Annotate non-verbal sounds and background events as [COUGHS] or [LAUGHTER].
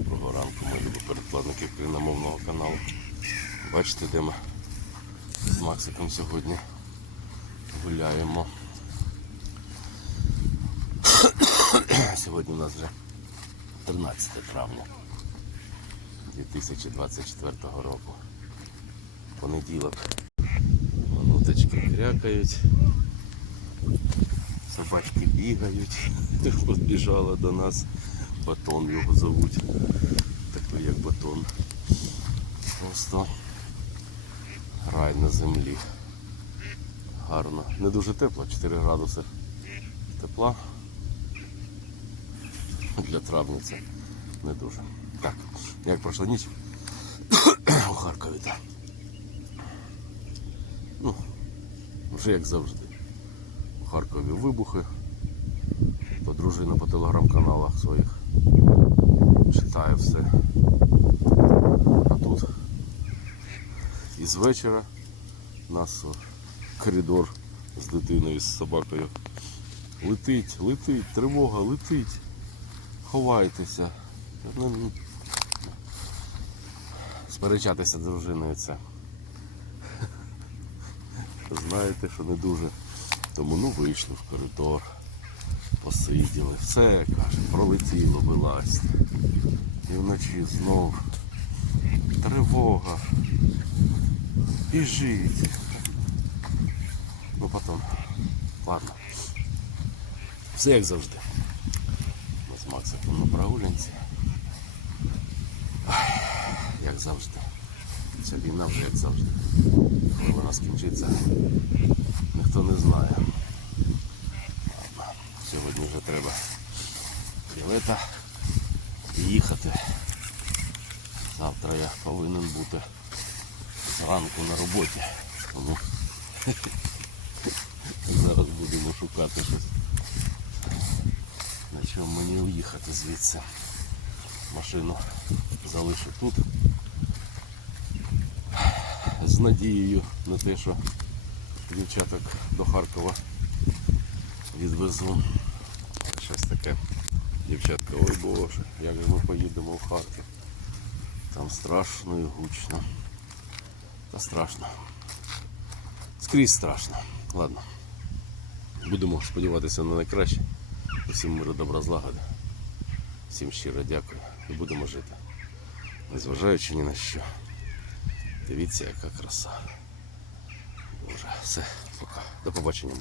Доброго ранку, мої любі передплатники україномовного каналу. Бачите, де ми з Максиком сьогодні гуляємо. [COUGHS] Сьогодні у нас вже 13 травня 2024 року. Понеділок. Монуточки крякають. Собачки бігають. [LAUGHS] Підбіжала до нас. Батон його зовуть. Такий як батон. Просто рай на землі. Гарно. Не дуже тепло, 4 градуси тепла. Для травня це не дуже. Так, як пройшла ніч у Харкові, так. Ну, вже як завжди. У Харкові вибухи. То дружина по телеграм-каналах своїх читає все. А тут із вечора нас коридор з дитиною, з собакою. Летить, летить, тривога, летить. Ховайтеся. Ну, ну, Сперечатися з дружиною це. Знаєте, що не дуже. Тому ну вийшли в коридор, посиділи. Все, каже, пролетіло, вилазь. І вночі знов тривога. Біжіть. Ну потім. Ладно. Все як завжди. Ми з Максиком на прогулянці. Як завжди. Ця війна вже як завжди. Коли вона скінчиться, ніхто не знає. Сьогодні вже треба білета і їхати. Завтра я повинен бути зранку на роботі. Тому [LAUGHS] зараз будемо шукати щось. На чому мені уїхати звідси. Машину залишу тут. З надією на те, що дівчаток до Харкова відвезу. Щось таке. Дівчатка, ой Боже, як же ми поїдемо в Харків. Там страшно і гучно. Та страшно. Скрізь страшно. Ладно. Будемо сподіватися на найкраще. Усім миру добра злагоди. Всім щиро дякую і будемо жити. Незважаючи ні на що. Дивіться, яка краса. Боже, все, пока. До побачення.